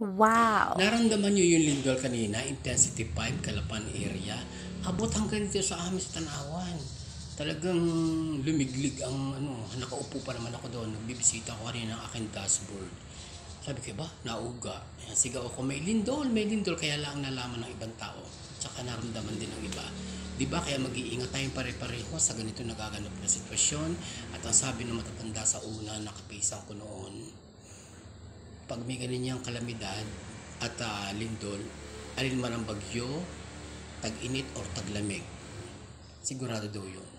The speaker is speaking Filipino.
Wow! Naramdaman nyo yung lindol kanina, intensity 5, Calapan area. Abot hanggang dito sa amin sa Tanawan. Talagang lumiglig ang nakaupo pa naman ako doon. Nagbibisita ko kanina ang aking dashboard. Sabi ko ba, nauga. Sigaw ako, may lindol, kaya lang nalaman ng ibang tao. Tsaka naramdaman din ng iba. Diba, kaya mag-iingat tayong pare-pareho sa ganito nagaganap na sitwasyon. At ang sabi ng matatanda sa una, nakapisang ko noon, pag may ganyan kalamidad at lindol, alin man ang bagyo, tag-init or taglamig, sigurado daw yun.